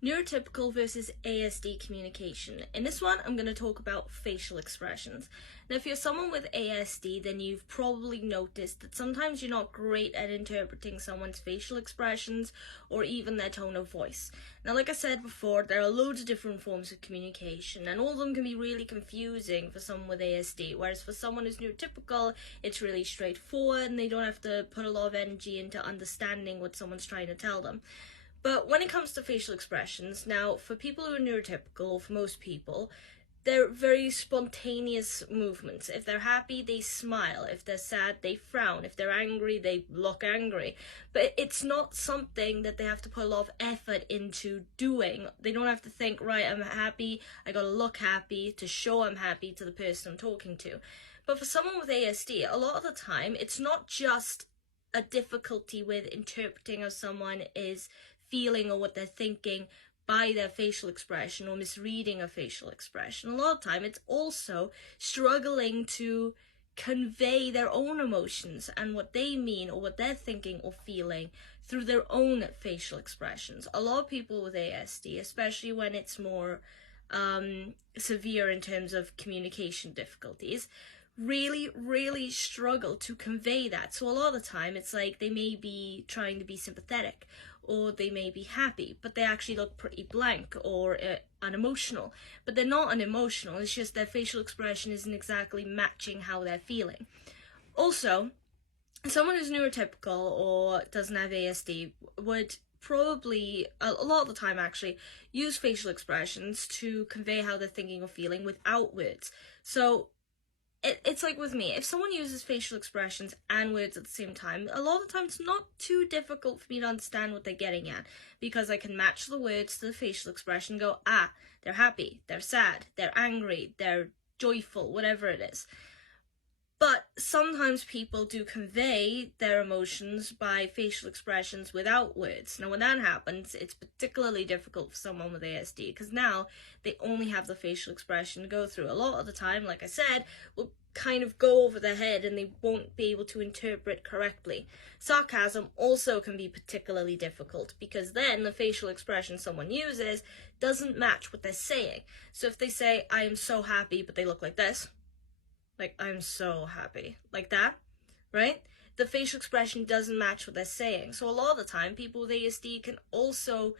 Neurotypical versus ASD communication. In this one, I'm going to talk about facial expressions. Now, if you're someone with ASD, then you've probably noticed that sometimes you're not great at interpreting someone's facial expressions or even their tone of voice. Now, like I said before, there are loads of different forms of communication, and all of them can be really confusing for someone with ASD, whereas for someone who's neurotypical, it's really straightforward and they don't have to put a lot of energy into understanding what someone's trying to tell them. But when it comes to facial expressions, now, for people who are neurotypical, or for most people, they're very spontaneous movements. If they're happy, they smile. If they're sad, they frown. If they're angry, they look angry. But it's not something that they have to put a lot of effort into doing. They don't have to think, right, I'm happy, I gotta look happy to show I'm happy to the person I'm talking to. But for someone with ASD, a lot of the time, it's not just a difficulty with interpreting how someone is feeling or what they're thinking by their facial expression or misreading a facial expression. A lot of time it's also struggling to convey their own emotions and what they mean or what they're thinking or feeling through their own facial expressions. A lot of people with ASD, especially when it's more severe in terms of communication difficulties, really struggle to convey that. So a lot of the time it's like they may be trying to be sympathetic or they may be happy, but they actually look pretty blank or unemotional. But they're not unemotional, it's just their facial expression isn't exactly matching how they're feeling. Also, someone who's neurotypical or doesn't have ASD would probably, a lot of the time actually, use facial expressions to convey how they're thinking or feeling without words. So it's like with me, if someone uses facial expressions and words at the same time, a lot of the time it's not too difficult for me to understand what they're getting at, because I can match the words to the facial expression and go, they're happy, they're sad, they're angry, they're joyful, whatever it is. But sometimes people do convey their emotions by facial expressions without words. Now, when that happens, it's particularly difficult for someone with ASD, because now they only have the facial expression to go through. A lot of the time, like I said, will kind of go over their head and they won't be able to interpret correctly. Sarcasm also can be particularly difficult, because then the facial expression someone uses doesn't match what they're saying. So if they say, I am so happy, but they look like this, like, I'm so happy, like that, right? The facial expression doesn't match what they're saying. So a lot of the time, people with ASD can also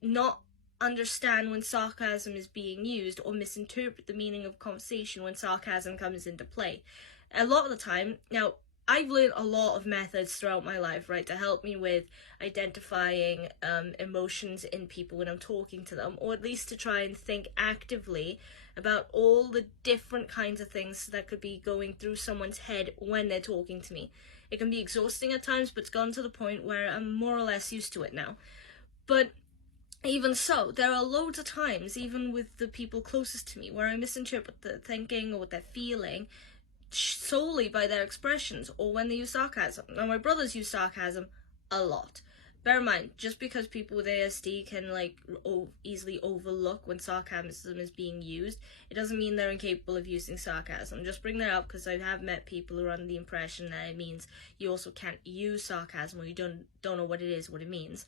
not understand when sarcasm is being used or misinterpret the meaning of conversation when sarcasm comes into play. A lot of the time, now, I've learned a lot of methods throughout my life, right, to help me with identifying emotions in people when I'm talking to them, or at least to try and think actively about all the different kinds of things that could be going through someone's head when they're talking to me. It can be exhausting at times, but it's gone to the point where I'm more or less used to it now. But even so, there are loads of times, even with the people closest to me, where I misinterpret the thinking or what they're feeling solely by their expressions or when they use sarcasm. Now, my brothers use sarcasm a lot. Bear in mind, just because people with ASD can easily overlook when sarcasm is being used, it doesn't mean they're incapable of using sarcasm. Just bring that up because I have met people who are under the impression that it means you also can't use sarcasm or you don't know what it is, what it means.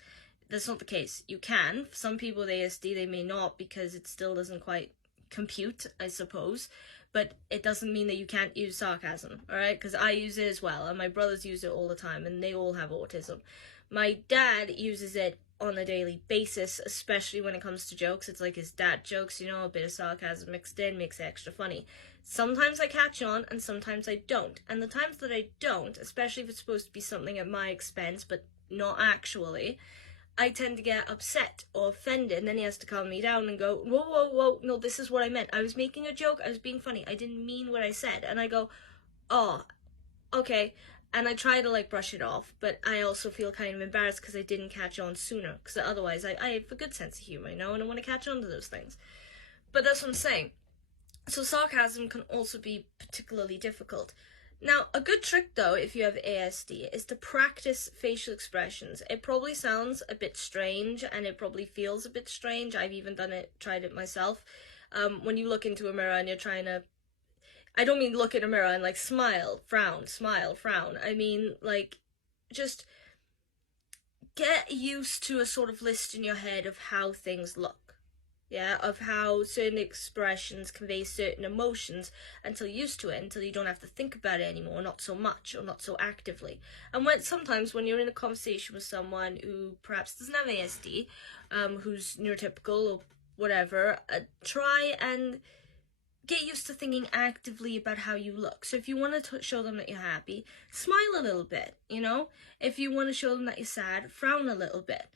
That's not the case. You can. For some people with ASD, they may not, because it still doesn't quite compute, I suppose. But it doesn't mean that you can't use sarcasm, alright? Because I use it as well, and my brothers use it all the time, and they all have autism. My dad uses it on a daily basis, especially when it comes to jokes. It's like his dad jokes, you know, a bit of sarcasm mixed in, makes it extra funny. Sometimes I catch on, and sometimes I don't. And the times that I don't, especially if it's supposed to be something at my expense, but not actually, I tend to get upset or offended, and then he has to calm me down and go, whoa, no, this is what I meant. I was making a joke, I was being funny, I didn't mean what I said. And I go, oh, okay. And I try to brush it off, but I also feel kind of embarrassed because I didn't catch on sooner, because otherwise I have a good sense of humor, you know, and I want to catch on to those things. But that's what I'm saying. So sarcasm can also be particularly difficult. Now, a good trick, though, if you have ASD, is to practice facial expressions. It probably sounds a bit strange, and it probably feels a bit strange. I've even tried it myself. When you look into a mirror and you're trying to, I don't mean look in a mirror and smile, frown, I mean just get used to a sort of list in your head of how things look. Yeah, of how certain expressions convey certain emotions until you're used to it, until you don't have to think about it anymore, not so much or not so actively. And sometimes when you're in a conversation with someone who perhaps doesn't have ASD, who's neurotypical or whatever, try and get used to thinking actively about how you look. So if you want to show them that you're happy, smile a little bit, you know? If you want to show them that you're sad, frown a little bit.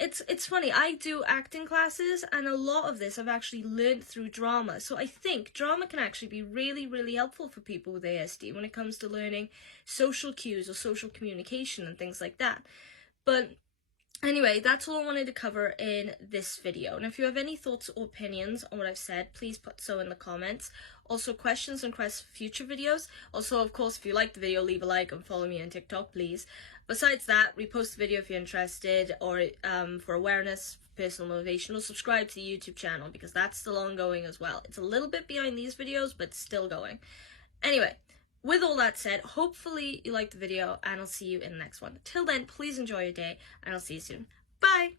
It's funny, I do acting classes, and a lot of this I've actually learned through drama. So I think drama can actually be really, really helpful for people with ASD when it comes to learning social cues or social communication and things like that. But anyway, that's all I wanted to cover in this video. And if you have any thoughts or opinions on what I've said, please put so in the comments. Also, questions and requests for future videos. Also, of course, if you like the video, leave a like and follow me on TikTok, please. Besides that, repost the video if you're interested, or for awareness, personal motivation, or subscribe to the YouTube channel, because that's still ongoing as well. It's a little bit behind these videos, but still going. Anyway, with all that said, hopefully you liked the video, and I'll see you in the next one. Till then, please enjoy your day, and I'll see you soon. Bye!